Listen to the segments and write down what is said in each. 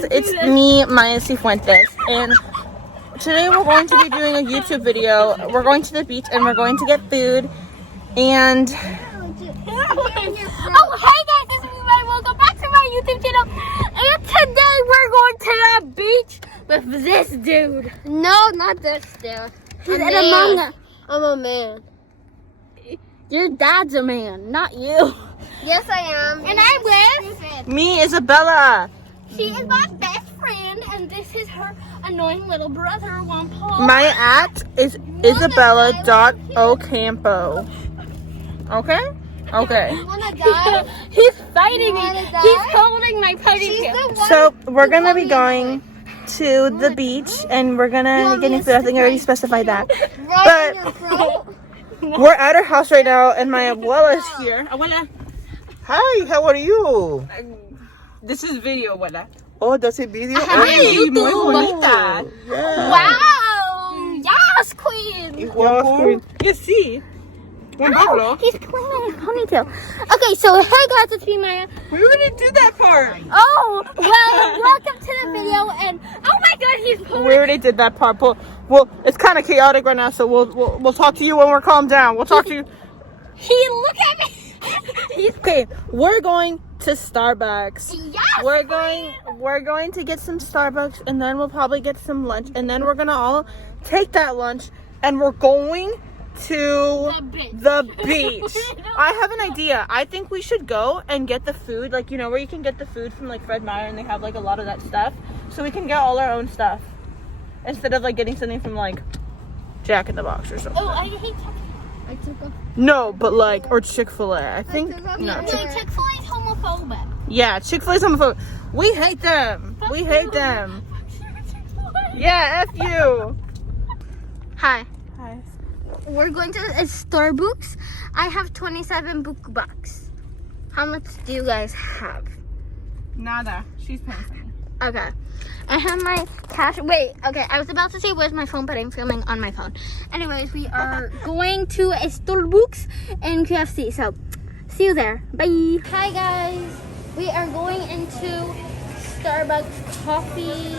guys, it's me, Maya Cifuentes, and today we're going to be doing a YouTube video. We're going to the beach and we're going to get food, and... Oh, hey guys, this is me. Welcome back to my YouTube channel. And today we're going to the beach with this dude. No, not this dude. He's in Among Us. I'm a man. Your dad's a man, not you. Yes, I am. And I'm with... Me, Isabella. She is my best friend, and this is her annoying little brother, Juan Paul. My at is Isabella.ocampo. Okay? Okay. You wanna die? He's fighting me. He's holding my ponytail. So we're gonna be going to the beach, and we're gonna be getting food. I think I already specified that. But we're at our house right now, and my abuela's here. Abuela. Hi, how are you? This is video, abuela. Oh, that's a video? Ay, muy bonita. Yeah. Wow! Yes, queen! Yes, queen. You see? Oh, he's pulling his ponytail. Okay, so hey guys, it's me, Maya. We already did that part. Oh, well, welcome to the video, and oh my god, he's pulling. We already did that part. But, well, it's kind of chaotic right now, so we'll talk to you when we're calmed down. We'll talk to you. Look at me. Okay, we're going to Starbucks. Yes, We're going to get some Starbucks, and then we'll probably get some lunch, and then we're gonna all take that lunch, and we're going to the beach. I have an idea. I think we should go and get the food, like, you know, where you can get the food from like Fred Meyer, and they have like a lot of that stuff, so we can get all our own stuff instead of like getting something from like Jack in the Box or something. Oh, I hate Chuck. I took off. No, but like, or Chick-fil-A. I think no. Chick-fil-A is homophobic. Yeah, Chick-fil-A's homophobic. We hate them. We hate them. Yeah, F you. Hi. Hi. We're going to Starbucks. I have 27 book bucks. How much do you guys have? Nada. She's paying for me. Okay. I have my cash. Wait, okay. I was about to say where's my phone, but I'm filming on my phone. Anyways, we are going to a Starbucks and KFC. So, see you there. Bye. Hi, guys. We are going into Starbucks coffee.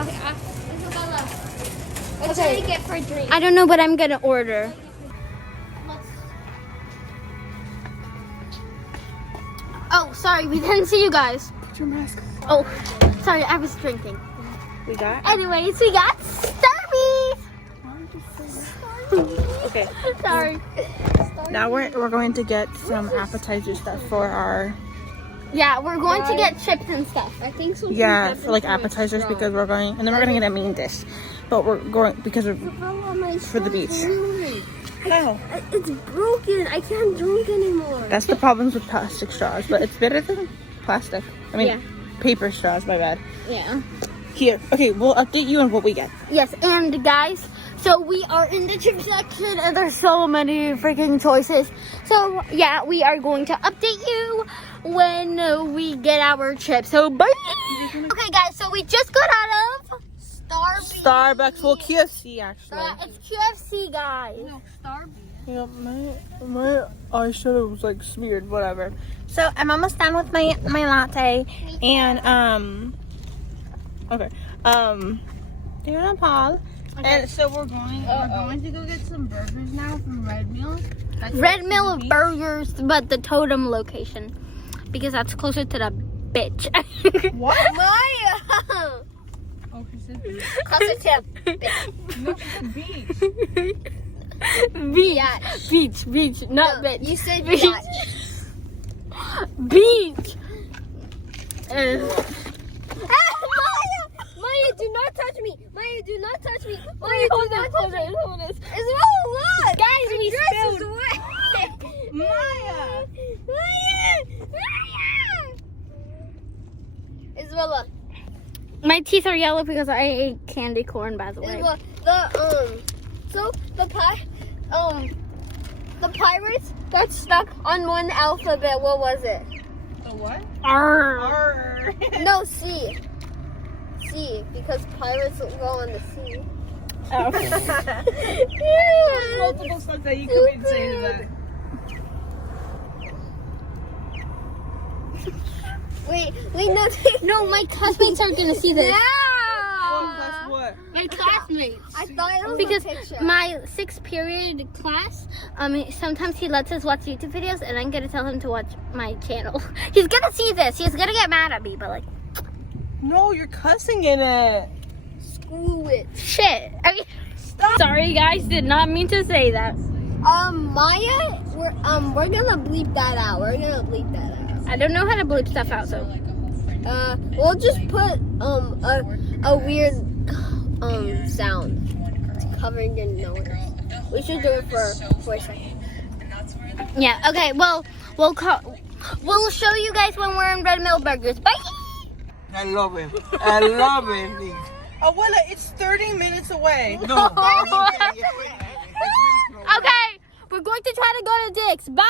Okay, Isabella. What should I get for a drink? I don't know what I'm going to order. Oh, sorry. We didn't see you guys. Put your mask on. Oh, sorry, I was drinking. We got? Anyways, we got Starbies. Okay. Sorry. Now we're going to get some appetizer stuff for our... Yeah, we're going to get chips and stuff. I think so. Yeah, for like appetizers, because we're going... And then we're going to get a main dish. But we're going... Because we're... For the beach. No. It's broken. I can't drink anymore. That's the problems with plastic straws. But it's better than plastic. I mean... Yeah. Paper straws, my bad. Yeah. Here. Okay, we'll update you on what we get. Yes, and guys, so we are in the chip section and there's so many freaking choices. So, yeah, we are going to update you when we get our chips. So, bye! Okay, guys, so we just got out of Starbucks. Well, KFC, actually. It's KFC, guys. No, Starbucks. Yeah, my eyeshadow was like smeared, whatever. So I'm almost done with my latte, and okay, Dear Paul, and so we're going to go get some burgers now from Red Mill. Red Mill Burgers, but the Totem location, because that's closer to the bitch. What? Maya. Oh, she said beach. Closer to the bitch. No, she said beach. Beach, not bitch. You said beach. Beach. Maya, do not touch me. Maya, do not touch me. Maya, Hold do not touch me. on. It's all what? Guys, we dress is spilled. wet. Maya. Isabella. My teeth are yellow because I ate candy corn, by the way. So the pirates got stuck on one alphabet. What was it? The what? Arr. Arr. No, C. C, because pirates go on the sea. Oh. There's multiple stuff that you could be saying that. Wait, no. No, my classmates aren't gonna see this. That's what? My classmates. I thought it was Because a picture. my 6th period class, sometimes he lets us watch YouTube videos, and I'm gonna tell him to watch my channel. He's gonna see this. He's gonna get mad at me, but like, No, you're cussing in it. Screw it. shit. I mean, sorry guys, did not mean to say that. Maya, we're gonna bleep that out. I don't know how to bleep stuff out, so. We'll just put a weird sound covering your nose. We should do it for a second. Yeah. Okay. Well, we'll show you guys when we're in Red Mill Burgers. Bye. I love it. I love it. Abuela, it's 30 minutes away. No. Okay. We're going to try to go to Dick's. Bye.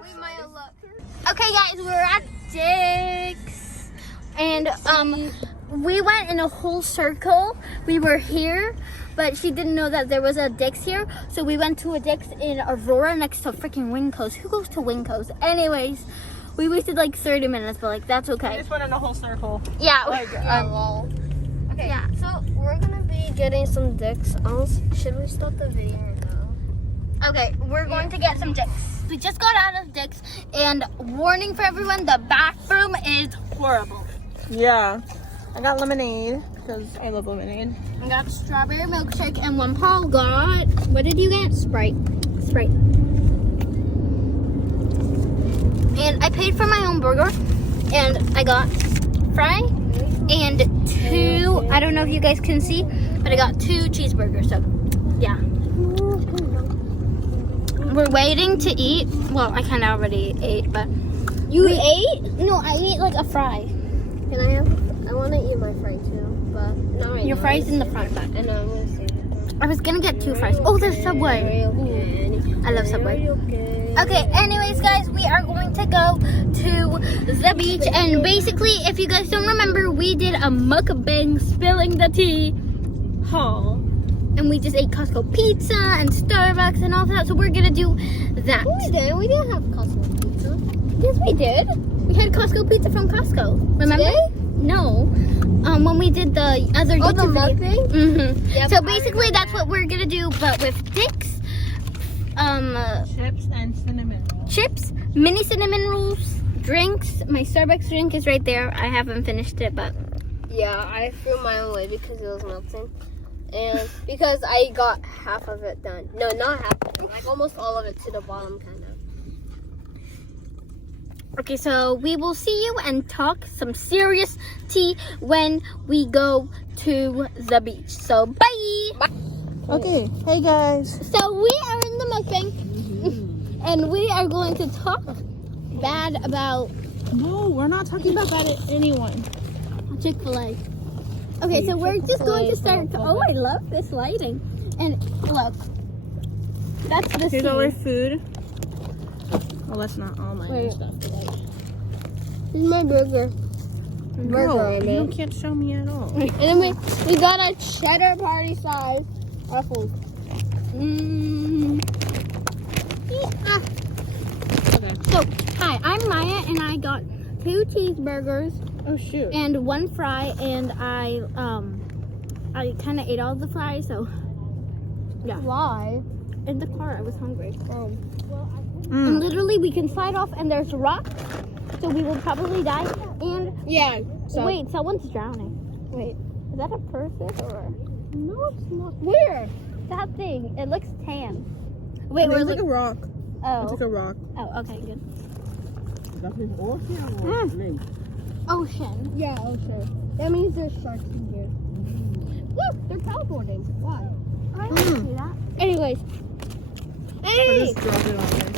Wait, Maya, look. Okay, guys, we're at Dick's, and we went in a whole circle. We were here, but she didn't know that there was a Dick's here, so we went to a Dick's in Aurora next to freaking Winco's. Who goes to Winco's? Anyways, we wasted like 30 minutes, but like that's We okay. just went in a whole circle. Yeah. Like, Lol. Okay, Yeah. so we're gonna be getting some dicks. Should we start the video or no? Okay, we're going to get some Dick's. We just got out of Dick's, and warning for everyone, the bathroom is horrible. yeah. I got lemonade because I love lemonade. I got a strawberry milkshake, and one Paul got, what did you get? Sprite. And I paid for my own burger, and I got fry and 2, I don't know if you guys can see, but I got 2 cheeseburgers, so yeah. We're waiting to eat. Well, I kind of already ate, but You ate? no, I ate like a fry. Can I have? I want to eat my fry too, but not right Your now. fry's in the front, but I know. I'm gonna save it. I was gonna get 2 fries. Oh, there's Subway. I love Subway. Okay, anyways, guys, we are going to go to the beach, and basically, if you guys don't remember, we did a mukbang spilling the tea haul, and we just ate Costco pizza and Starbucks and all that, so we're gonna do that. We didn't have Costco pizza. Yes, we did. We had Costco pizza from Costco. Remember? Today? No. When we did the other Oh, the YouTube video. mukbang? Mm-hmm. Yep, So I basically, that's what we're gonna do, but with Dick's, Chips and cinnamon rolls. chips, mini cinnamon rolls, drinks. My Starbucks drink is right there. I haven't finished it, but Yeah, I threw mine away because it was melting. And because I got half of it done. No, not half of it. Like almost all of it to the bottom, kind of. okay. So we will see you and talk some serious tea when we go to the beach. So bye. Okay, hey guys. So we are in the mukbang, and we are going to talk bad about No, we're not talking about that at anyone. Chick-fil-A. Okay, so we're just going to start. Oh, I love this lighting. And look, that's the Here's all our scene. food. Well, that's not all my Wait. stuff. This is my burger. No, I you mean. can't show me at all. And then we got a cheddar party size ruffles. Yeah. So, hi, I'm Maya, and I got 2 cheeseburgers Oh shoot. and 1 fry, and I kind of ate all the fries, so yeah. Why? In the car, I was hungry. And Mm. literally, we can slide off, and there's rocks, so we will probably die. And Yeah. wait, someone's drowning. Wait, is that a person or No, it's not. Where? that thing? It looks tan. Wait, It we're looks like like, a rock. It's like oh, a rock. oh, okay, good. Mm. Ocean. Yeah, oh sure. That means there's sharks in here. Look, they're teleporting. Why? I didn't see that. Anyways. I Hey! just dropped it on there.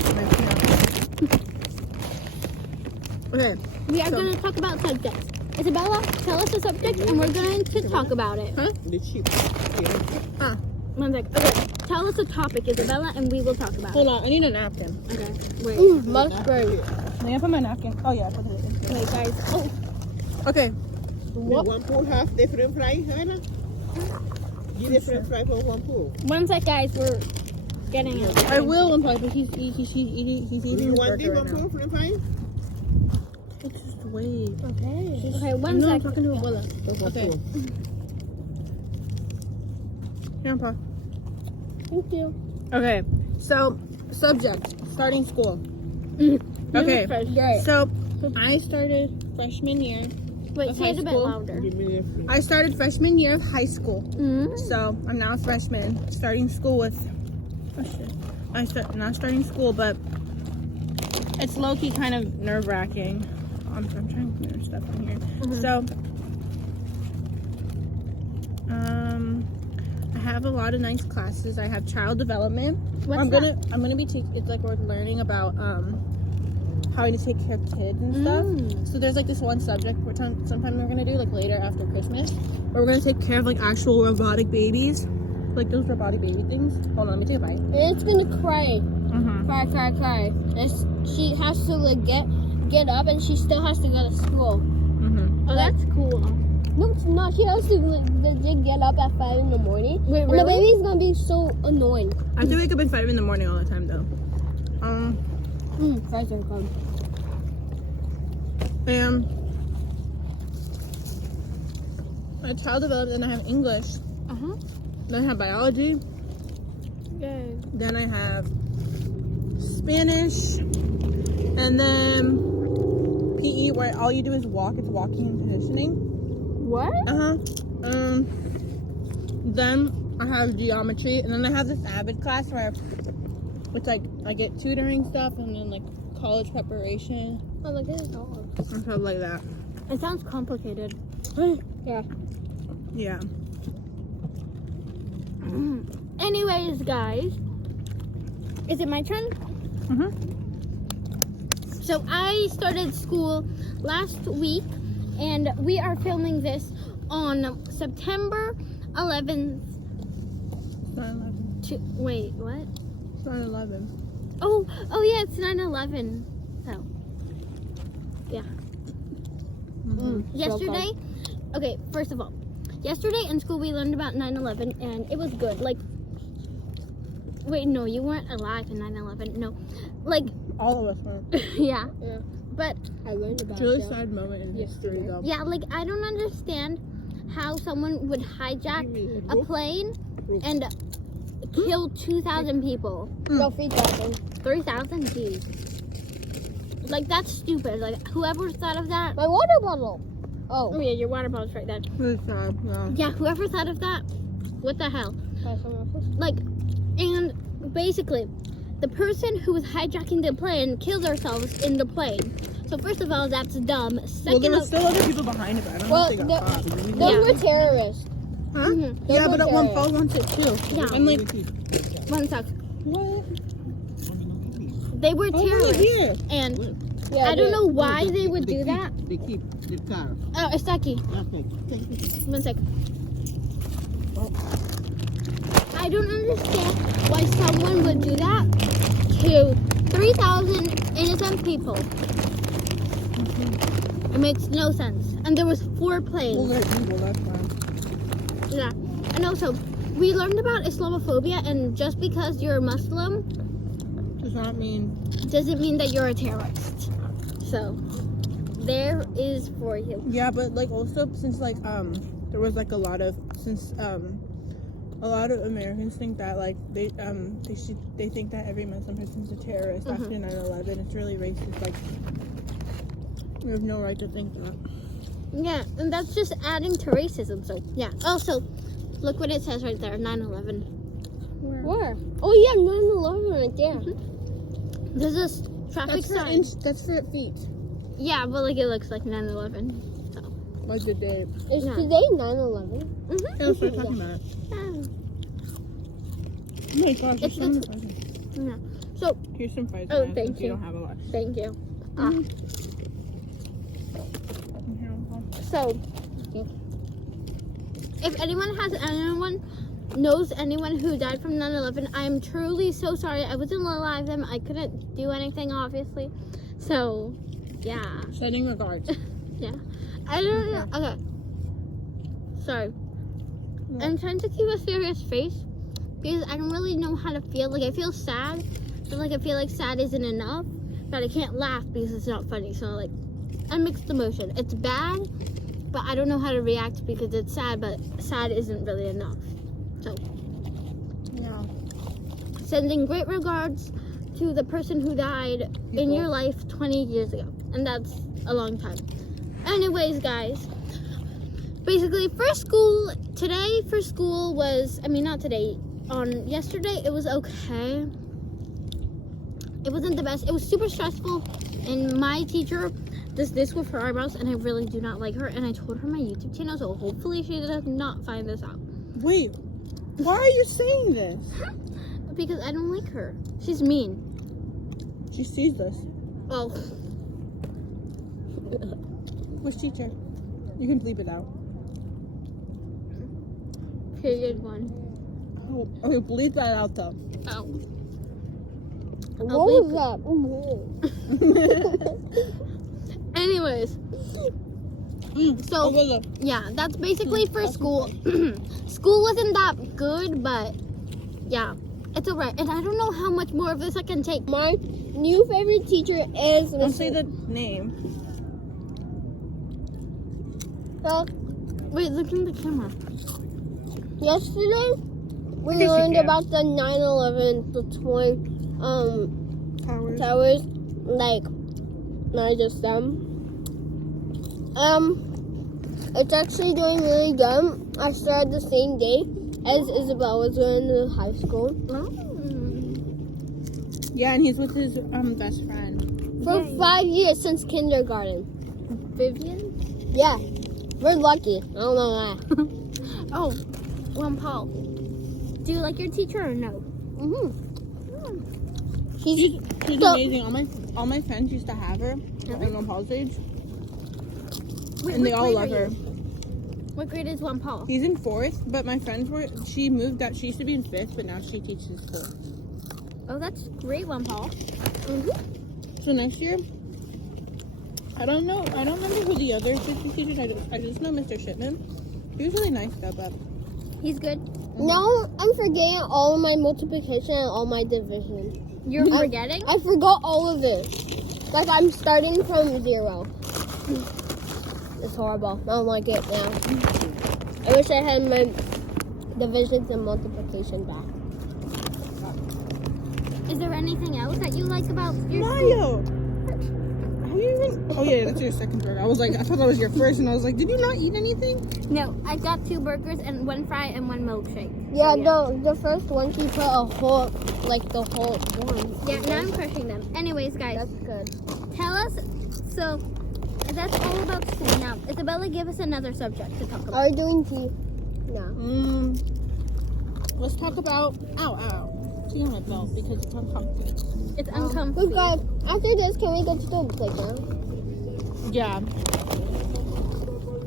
Okay. We are So- going to talk about subjects. Isabella, tell us the subject, and we're going to talk about it. The chip. Yeah. 1 sec. Okay, tell us a topic, Isabella, and we will talk about Hold it. on, I need a napkin. Okay, wait. Ooh, mushroom. May I put my napkin? Oh yeah, I put it in. Wait, guys. Oh, Okay. What? One pool have different fry, Hannah? Give different fry for one pool. 1 sec, guys. We're getting it. I will one time, but he's eating Do his you want burger one right now. pool for the fry? It's just wait. Okay, I'm one not second. talking to Abuela. Go for Okay. school. Grandpa. Thank you. Okay, so subject, starting school. Okay, Great. so I started freshman year. Wait, of say high it a bit school. louder. Give me a free. I started freshman year of high school. Mm. So I'm now a freshman, starting school with. Oh shit! Not starting school, but it's low key kind of nerve wracking. I'm trying to move stuff in here. So, I have a lot of nice classes. I have child development. What's I'm gonna be it's like we're learning about how to take care of kids and stuff. So there's like this one subject sometime we're gonna do like later after Christmas, where we're gonna take care of like actual robotic babies, like those robotic baby things. Hold on, let me take a bite. And it's gonna cry. Cry. And she has to like get up, and she still has to go to school. Oh, that's cool. No, it's not. She has to legit get up at 5 in the morning. Wait, and the baby's gonna be so annoying. I have to wake up at 5 in the morning all the time though. Fries are gone. And I have child development, then I have English, then I have biology, Yay. then I have Spanish, and then PE where all you do is walk. It's walking and positioning. What? Then I have geometry, and then I have this Avid class where it's like I get tutoring stuff, and then like college preparation Oh, look at this dog. and stuff like that. It sounds complicated. Yeah. Yeah. Anyways, guys, is it my turn? So I started school last week, and we are filming this on September 11th. It's 9/11. Wait, what? It's 9/11. Oh yeah, it's 9/11. So, yeah. Yesterday, okay, first of all, yesterday in school we learned about 9/11, and it was good. Like, wait, no, you weren't alive in 9/11. No, like, All of us were. yeah. Yeah. But I learned about It's a really that. sad moment in history though. yeah, like I don't understand how someone would hijack a plane and kill 2,000 people. No, 3,000. 3,000? Jeez. Like, that's stupid. Like, whoever thought of that. My water bottle. Oh yeah, your water bottle's right there. It's sad, yeah. Yeah, whoever thought of that, what the hell? Like, and basically, the person who was hijacking the plane killed themselves in the plane. So first of all, that's dumb. Well, Second there were of still other people behind it, but I don't Well, know if they got caught. Those Yeah. were terrorists. Huh? Mhm. Yeah, Those but were one terrorists. fell onto it too. Yeah. And like, one sec. what? They were Oh, right terrorists. here. And Yeah, I don't know why they would do that. They keep the car. Oh, it's Saki. Okay. One sec. I don't understand why someone would do that to 3,000 innocent people. It makes no sense. And there was 4 We'll planes. let you go, that's fine. Yeah. And also, we learned about Islamophobia, and just because you're a Muslim Does not mean. doesn't mean that you're a terrorist. So, there is for you. Yeah, but like also since like there was like a lot of Americans think that like they think that every Muslim person's a terrorist after 9/11. It's really racist. Like we have no right to think that. Yeah, and that's just adding to racism. So, yeah. Also, look what it says right there, 9/11. Where? Oh, yeah, 9/11 right there. There's a traffic sign. That's for feet. Yeah, but like it looks like 9/11. So. Like the day. Is Yeah. today 9/11? Mm-hmm. Yeah, let's start talking about it. Oh my gosh, It's there's the- so many fries. Yeah. So, Here's some fries. Oh, guys, thank since you. don't have a lot. thank you. Here, I'll- So, if anyone knows anyone who died from 9/11, I am truly so sorry. I wasn't alive then. I couldn't do anything, obviously. So, yeah. Sending regards. Yeah. I don't know. Okay. Sorry. I'm trying to keep a serious face because I don't really know how to feel. Like, I feel sad, but like I feel like sad isn't enough. But I can't laugh because it's not funny. So like, I'm mixed emotion. It's bad, but I don't know how to react because it's sad, but sad isn't really enough. So, Yeah. sending great regards to the person who died in your life 20 years ago. And that's a long time. Anyways, guys. Basically, today for school was, not today, on yesterday, it was okay. It wasn't the best. It was super stressful. And my teacher does this with her eyebrows, and I really do not like her. And I told her my YouTube channel, so hopefully she does not find this out. Wait, why are you saying this? Because I don't like her. She's mean. She sees this. Oh. Which teacher? You can bleep it out. Period 1. Oh, okay, bleep that out though. Oh. What was that? Anyways. So, yeah, that's basically for school. School wasn't that good, but yeah, it's alright. And I don't know how much more of this I can take. My new favorite teacher is Don't say the name. So, Wait, look in the camera. yesterday, we Yes, you learned can. about the 9/11, the twin towers, like, not just them. It's actually doing really good. I started the same day as Isabel was going to high school. Yeah, and he's with his best friend. For 5 years since kindergarten. Vivian? Yeah, we're lucky. I don't know why. Oh, Juan Paul. Do you like your teacher or no? She's So- amazing. All my friends used to have her in Juan Paul's age, Wait, and they what all grade love are her. you? What grade is Juan Paul? He's in 4th, but my friends she moved out. She used to be in 5th, but now she teaches 4th. Oh, that's great, Juan Paul. So next year, I don't know. I don't remember who the other assistant teachers. I just know Mr. Shipman. He was really nice though, but He's good. Now I'm forgetting all of my multiplication and all my division. You're forgetting? I forgot all of it. Like I'm starting from 0. It's horrible. I don't like it now. I wish I had my divisions and multiplication back. Is there anything else that you like about your school? Mayo. Have you even? Oh yeah, that's your second burger. I thought that was your first, and I was like, did you not eat anything? No, I got 2 burgers and 1 fry and 1 milkshake. Yeah, the first one she put a whole, like the whole one. Yeah, now I'm crushing them. Anyways, guys, That's good. tell us. So, that's all about school. Now, Isabella, give us another subject to talk about. Are you doing tea? No. Let's talk about tea on my belt because it's uncomfy. It's uncomfortable. Good guys. After this, can we go to the playground? Yeah.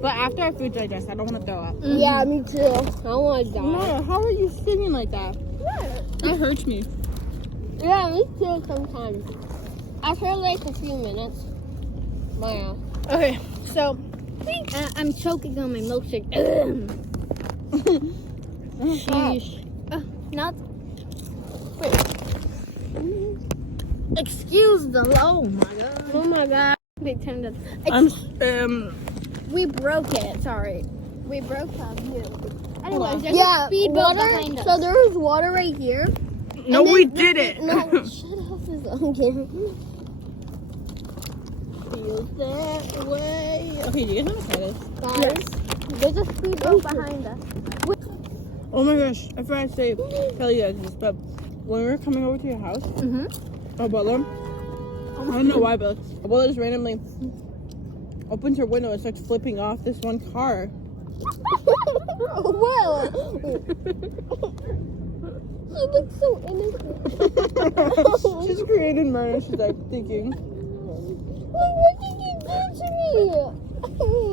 But after our food digest, I don't want to throw up. Yeah, me too. I don't want to die. Maya, how are you singing like that? That hurts me. Yeah, me too sometimes. After like a few minutes. Maya. Okay, so I'm choking on my milkshake. sheesh. Not. Wait. Excuse the. Oh my god. Oh my god. They turned it. We broke it. Sorry. We broke the view. Anyways, there's a Yeah, speedboat water. behind us. So there was water right here. No, And then- we didn't. No, shut up. Okay. Feels that way. Okay, do you guys want to try this? Guys. There's a speedboat behind us. Oh my gosh, I forgot to tell you guys this, but when we were coming over to your house, Abuela, I don't know why, but Abuela just randomly opens her window and starts flipping off this one car. Well. She looks so innocent. She's creating murder, she's like thinking. What did you do to me?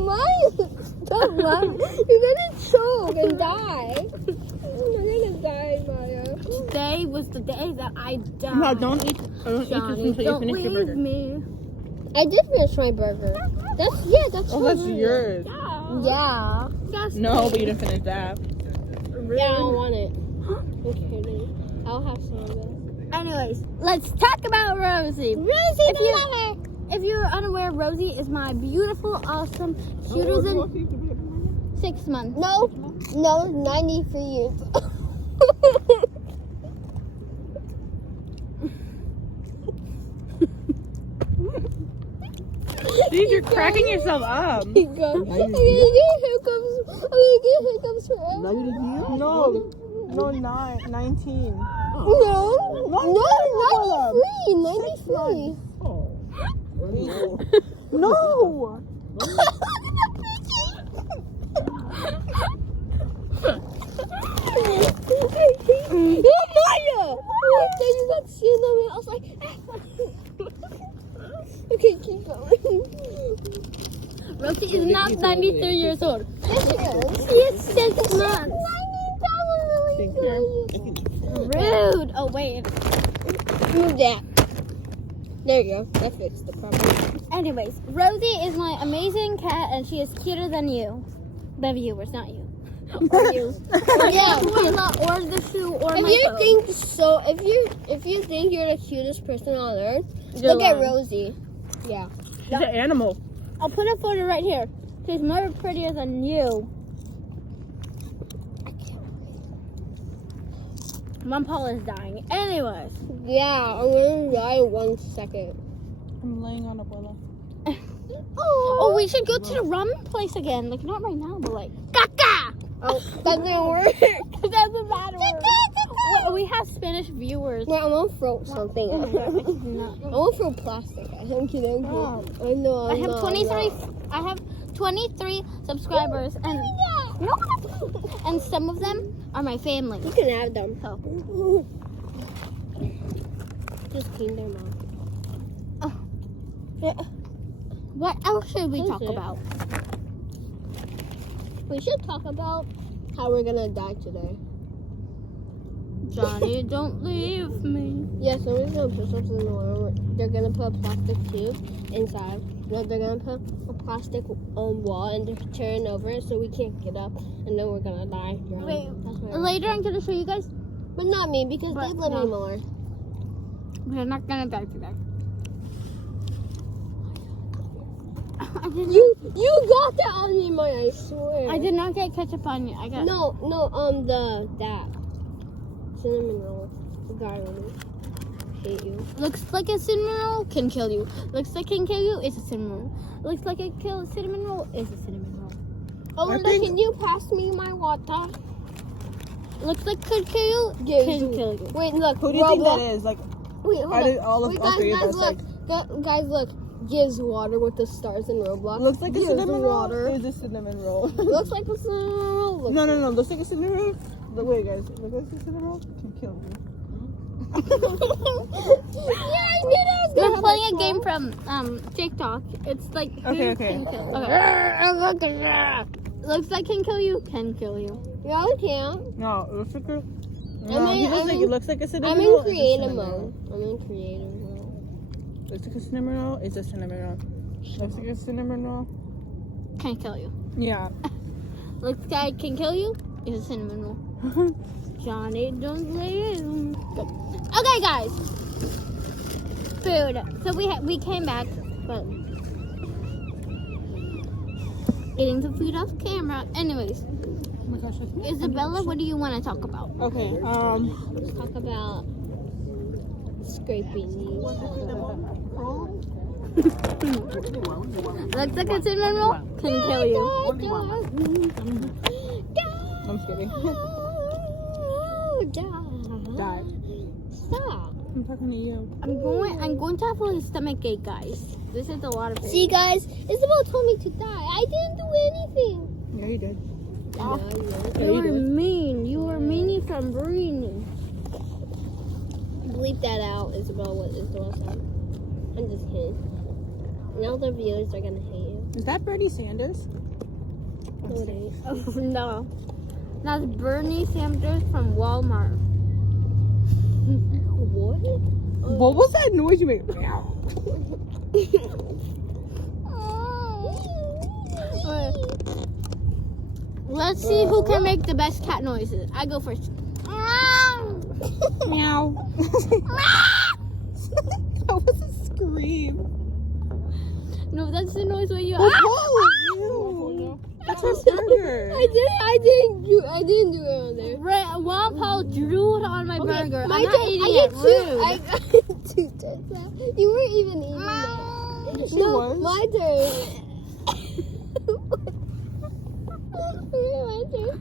Maya, stop laughing. You're gonna choke and die. You're gonna die, Maya. Today was the day that I died. No, don't eat this Johnny, until you don't finish your leave burger. me. I did finish my burger. That's Oh, that's yours. Yeah. Yes. No, but you didn't finish that. Yeah, I don't want it. I'm kidding. I'll have some of it. Anyways, let's talk about Rosie. Rosie, if you're unaware, Rosie is my beautiful, awesome, cuter than 6 months. No, 93 years. Dude, you're cracking yourself up. I'm gonna get hiccups forever. No, 19. No, 93. No. Maya! Then you got skin on me. I was like, okay, keep going. Rosie is not 93 years old. She is 6 months. Rude. Oh, wait. Move that. There you go. That fixed the problem. Anyways, Rosie is my amazing cat, and she is cuter than you. The viewers, not you. Or you. Yeah. Or the shoe, or If my you phone. think so, if you think you're the cutest person on earth, You're look at lying. Rosie. Yeah. She's an animal. I'll put a photo right here. She's more prettier than you. Mom Paul is dying. Anyways. Yeah, I'm gonna die in 1 second. I'm laying on a willow. Oh, we should go to the ramen place again. Like, not right now, but like, caca! Oh, that didn't work. That's a bad word. We have Spanish viewers. Wait, I'm gonna throw something. Oh my God, I I'm cannot. gonna throw plastic. I'm kidding. Wow. I know. I have 23. I have 23 subscribers, and and some of them are my family. You can have them. So, Just clean their mouth. what else should we That's talk it. about? We should talk about how we're gonna die today. Johnny, don't leave me. Yeah, somebody's gonna put something in the water. They're gonna put a plastic tube inside. No, they're gonna put a plastic wall and just turn over it so we can't get up, and then we're gonna die. Wait, That's what later I'm gonna show you guys. but not me because But they love no. me more. We're not gonna die today. I did not. You got that on me, Maya. I swear. I did not get ketchup on you. I got. No, that cinnamon roll. The guy on me. Hate you. Looks like a cinnamon roll can kill you. Looks like can kill you is a cinnamon roll. Looks like a kill cinnamon roll is a cinnamon roll. Oh, I Linda, think- can you pass me my water? Looks like could kill you Gives can you- kill you. Wait, look. Who do you think Roblox- that is? Like, Wait, hold how on. did all of Wait, all three of us look. Guys, look. Gives water with the stars in Roblox. looks like a Gives cinnamon water. roll? Is a cinnamon roll? Looks like a cinnamon roll. Looks No, looks like a cinnamon roll. Look, wait, guys, look like a cinnamon roll can kill you. Yeah, I knew that was We're playing a game from TikTok. It's like who Okay. can kill. Okay. Looks like can kill you can kill you. Yeah, I can't. No, it looks like a. No, I'm in- he looks I'm like in- it looks like a cinnamon I'm roll. in It's a creative cinnamon roll. mode. I'm in creative mode. Looks like a cinnamon roll. It's a cinnamon roll. Looks like a cinnamon roll. Can kill you. Yeah. Looks like can kill you is a cinnamon roll. Johnny, don't leave. Good. Okay, guys. Food. So we came back, but eating the food off camera. Anyways, Oh my gosh, I can't. Isabella, what do you want to talk about? Okay. Let's talk about scraping these. Looks like a cinnamon roll can kill you. I'm just kidding. Die. Stop. I'm talking to you. I'm going to have a stomach ache, guys. This is a lot of food. See, guys, Isabel told me to die. I didn't do anything. Yeah, you did. Yeah, You you were did. mean. You were mean from breathing. Bleep that out, Isabel. What Isabel said. I'm just kidding. Now the viewers are gonna hate you. Is that Bernie Sanders? No, it ain't. Oh, no. That's Bernie Sanders from Walmart. What? What was that noise you made? Meow. Let's see who can make the best cat noises. I go first. Meow. That was a scream. No, that's the noise when you. That's our burger. I didn't do it on there. Juan Paul drew it on my burger. My I'm not turn. eating I it. get two. Rude. I got 2 turns. You weren't even eating that. She No, was. my turn. My turn.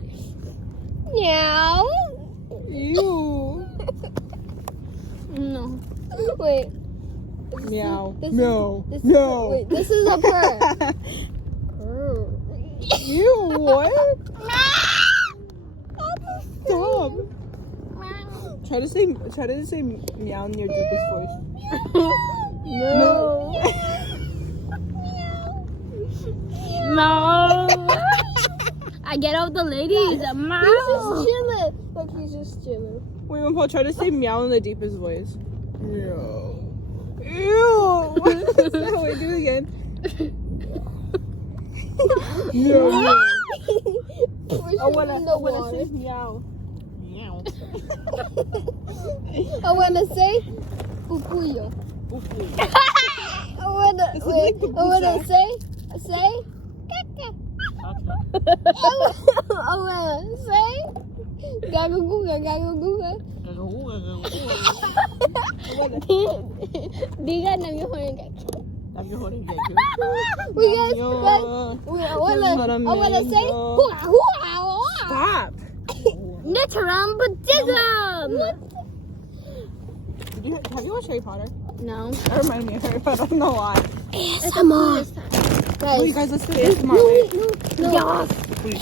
Meow. Ew. No. Wait. Meow. This No. This No. Wait, this is a purr. Ew, what? Stop. Try to say meow in your deepest voice. No. No. I get out the ladies. He's just Meow. chilling. Like he's just chilling. Wait, Paul, try to say meow in the deepest voice. No. Ew. Wait, do it again. No. I wanna say meow. Meow. I wanna say pupuyo. I wanna say caca. I wanna say gagaguga. Diga na mejor en caca. I wanna say hua. Stop. Natural Buddhism. Have you watched Harry Potter? No. That reminded me of Harry Potter. I don't know why. ASMR. Oh, you guys, let's do ASMR. No. Wait.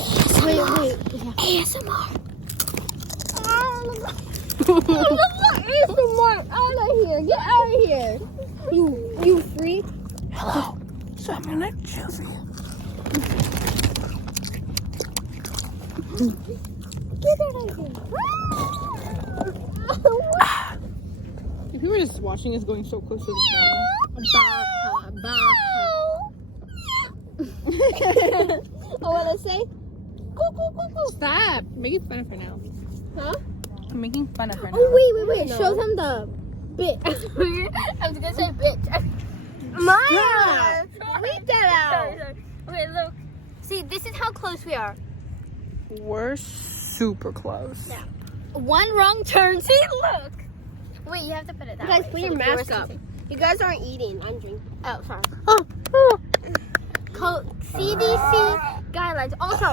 ASMR. ASMR. Out of here. Get out of here. You freak. Hello. So I'm gonna choose you. Get out of here. If you were just watching us going so close to the I wanna say Stop. I'm making fun of her now. Huh? I'm making fun of her now. Oh wait. Show them the bit. I was gonna say bitch. Maya! Tweet that out. Okay, look. See, this is how close we are. We're super close. Yeah. One wrong turn. See, look. Wait, you have to put it that Guys, way. put so your the mask viewers can up. see. You guys aren't eating. I'm drinking. Oh, sorry. Oh. CDC guidelines. Also,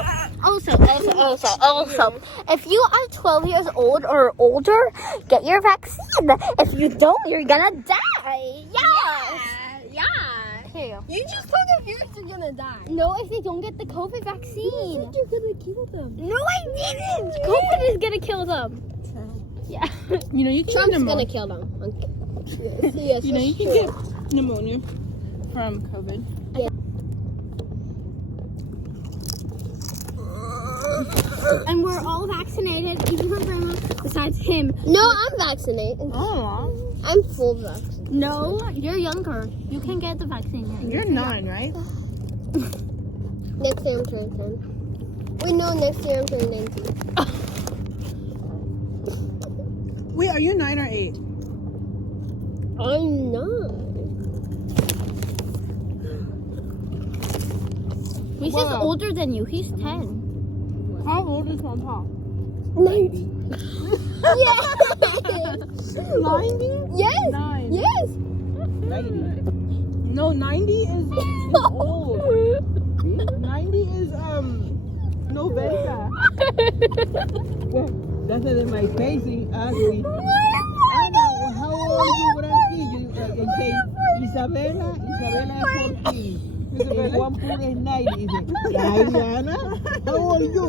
if you are 12 years old or older, get your vaccine. If you don't, you're gonna die. Yeah. Here you go. You just told the viewers you're gonna die. No, if they don't get the COVID vaccine. You said you're gonna kill them. No, I didn't. COVID is gonna kill them. Yeah. You know you can Trump's get gonna pneumonia. kill them. Yes, You know you can get pneumonia from COVID. And we're all vaccinated, even her grandma, besides him. No, I'm vaccinated. Oh, I'm full vaccinated. No, you're younger. You can get the vaccine yet. you're 9, right? Next year I'm turning 10. Wait, no, next year I'm turning 19. Wait, are you 9 or 8? I'm not. He's just older than you. He's 10. How old is my pop? 90. Yes! 90? Yes! 9. Yes! 90. No, 90 is old. 90 is November. Well, that's it in my crazy, ugly. Anna, how old are you? What are you? Isabella is 14. And one pool is 90. Diana, how old are you?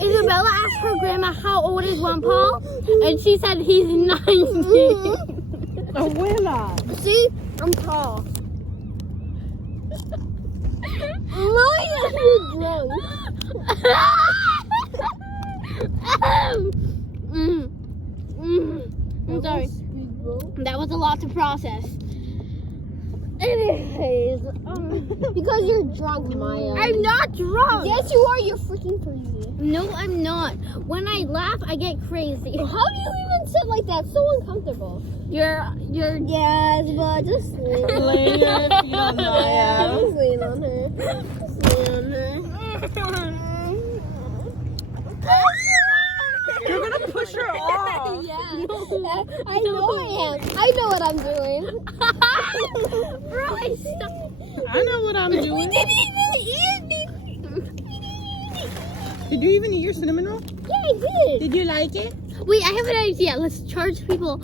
Isabella asked her grandma how old is Juan Paul, and she said he's 90. Abuela. See? I'm tall. Maya, you're drunk. I'm sorry. That was a lot to process. Anyways, Because you're drunk, Maya. I'm not drunk. Yes, you are. You're freaking crazy. No, I'm not. When I laugh, I get crazy. How do you even sit like that? So uncomfortable. You're. Yes, but just lean. Lay your feet on Maya. Just lean on her. Just lean on her. You're gonna push her off. Yeah. I know I am. I know what I'm doing. Bro, I stopped. I know what I'm doing. Didn't even eat me. Did you even eat your cinnamon roll? Yeah, I did. Did you like it? Wait, I have an idea. Let's charge people.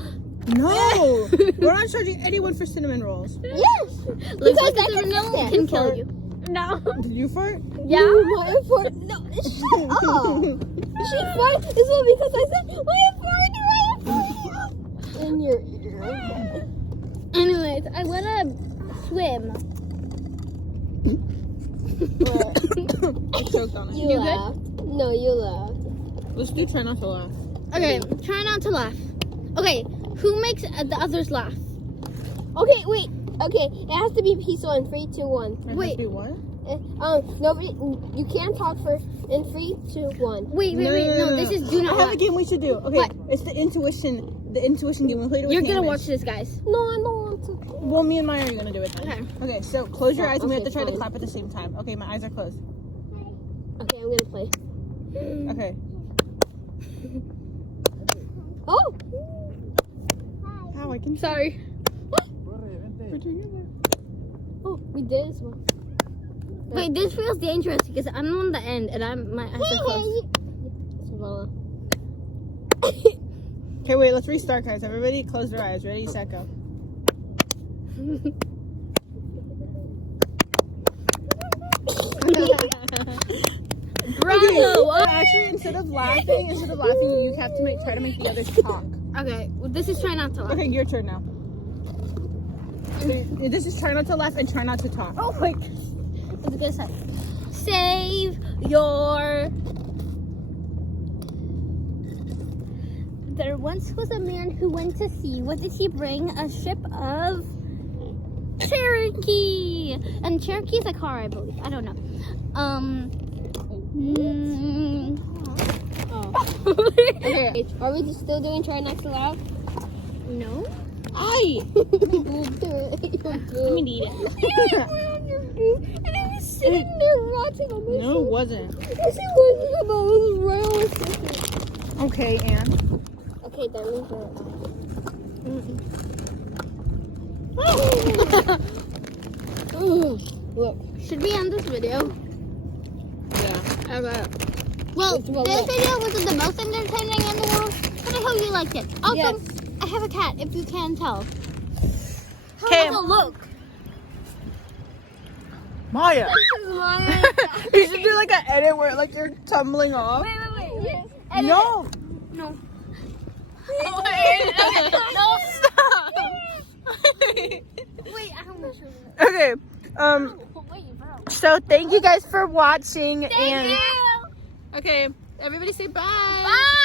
No. We're not charging anyone for cinnamon rolls. Yes. Because Because that I cinnamon can kill you. No. Did you fart? Yeah. My fart. No, shut up. She farted. It's all because I said, why farted? In your ear. Anyways, I wanna swim. I choked on it. You laughed. No, you laughed. Let's do try not to laugh. Okay, try not to laugh. Okay, who makes the others laugh? Okay, wait. Okay, it has to be peaceful in 3, 2, 1. Wait. Do what? Nobody. You can't talk first. In 3, 2, 1. Wait. No, this is do I not have a laugh. game we should do. Okay, What? it's the intuition game. We played it with You're gonna hammers. watch this, guys. No, I don't want to. Well, me and Maya are gonna do it then. Okay. Okay, so close your eyes and we have to Okay, try to fine. clap at the same time. Okay, my eyes are closed. Okay, I'm gonna play. Okay. Oh! How I can Sorry. we're together. Oh, we did as well. Wait, this feels dangerous because I'm on the end and my eyes are closed. Savannah. Okay, wait, let's restart, guys. Everybody close their eyes. Ready, set, go. Bravo! Actually, instead of laughing, you have to try to make the others talk. Okay, well, this is try not to laugh. Okay, your turn now. So this is try not to laugh and try not to talk. Oh my God. It's a good set. Save your. There once was a man who went to sea. What did he bring? A ship of Cherokee. And Cherokee is a car, I believe. I don't know. Okay, are we just still doing try not to laugh? No. Aye! Let me need it. And I was sitting there watching on my No, it wasn't. Yes, it was. But it was royal assistant. Okay, and Okay, that means Look. Should we end this video? yeah. Okay. Well, It's well this lit. video wasn't the most entertaining in the world, but I hope you liked it. Also, Yes. I have a cat, if you can tell. Okay. Have a look. Maya. This is Maya. You should do like an edit where like you're tumbling off. Wait. Yes. No. No. No, stop. Wait, I have my shoes. Okay. Wait, bro. So thank you guys for watching Thank you. Okay, everybody say bye. Bye.